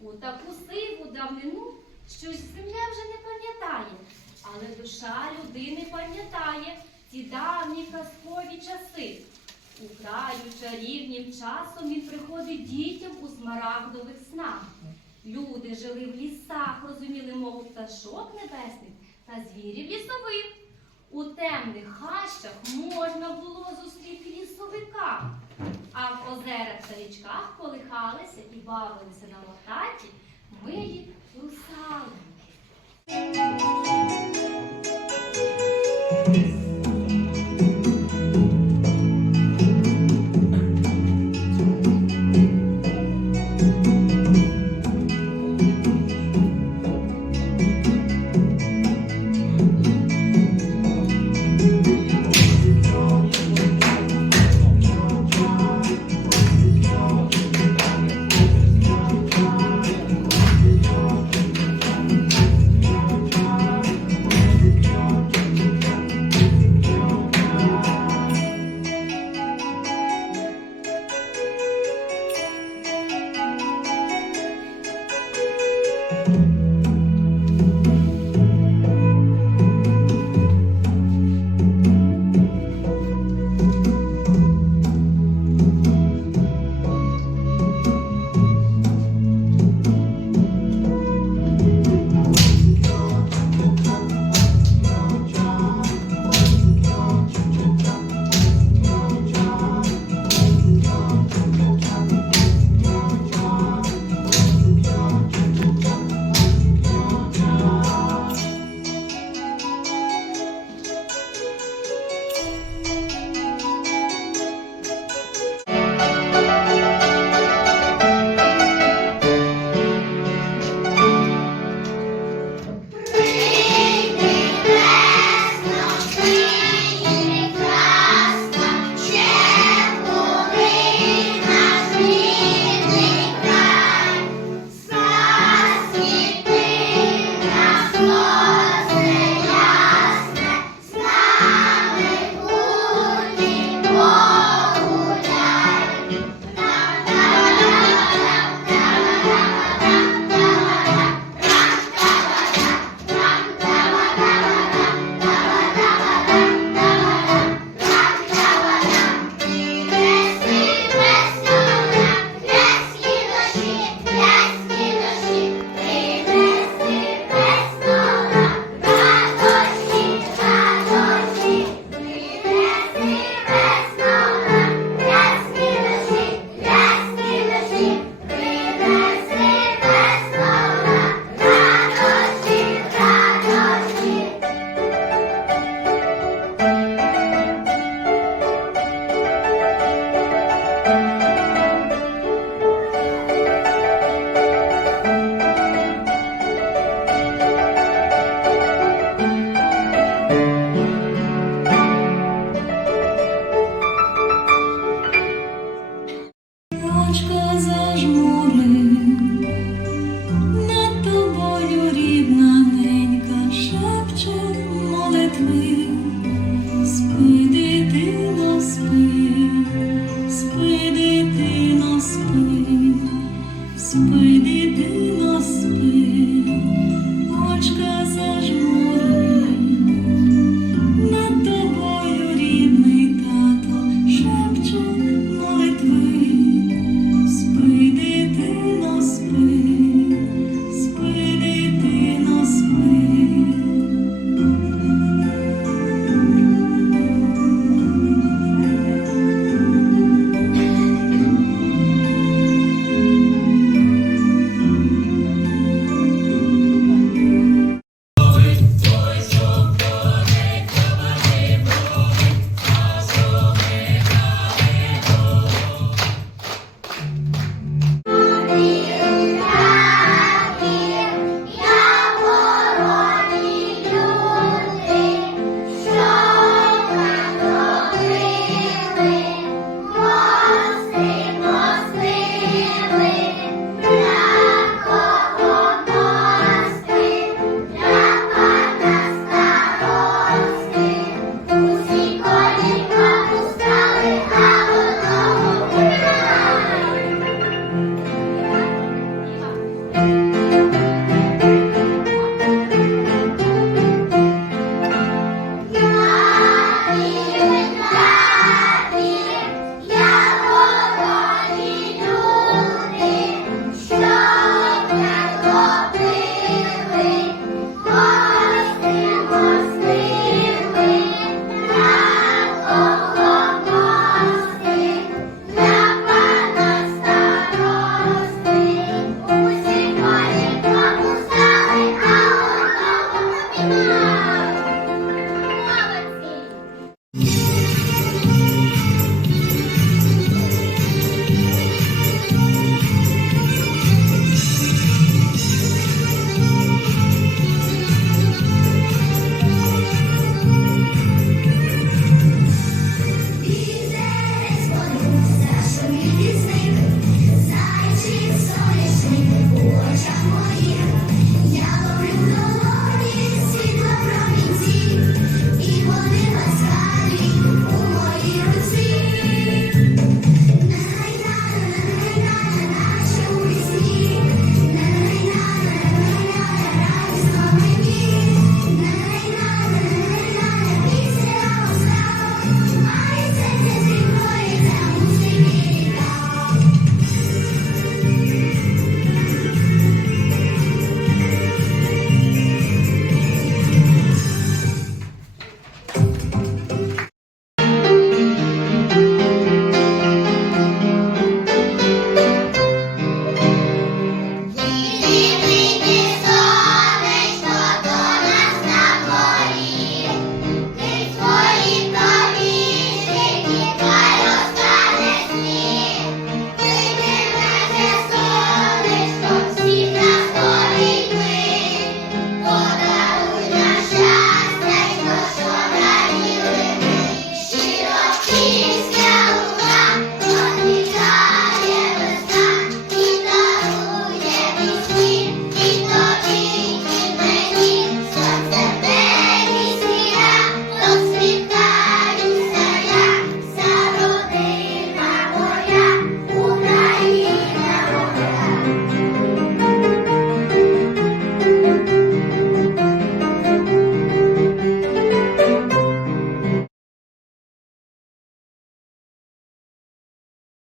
у таку сиву давнину, що земля вже не пам'ятає, але душа людини пам'ятає ці давні казкові часи. У краю чарівнім часом він приходить дітям у смарагдових снах. Люди жили в лісах, розуміли мову пташок небесних та звірів лісових. У темних хащах можна було зустріти лісовика а в озерах та річках колихалися і бавилися на лохаті милі русалоньки.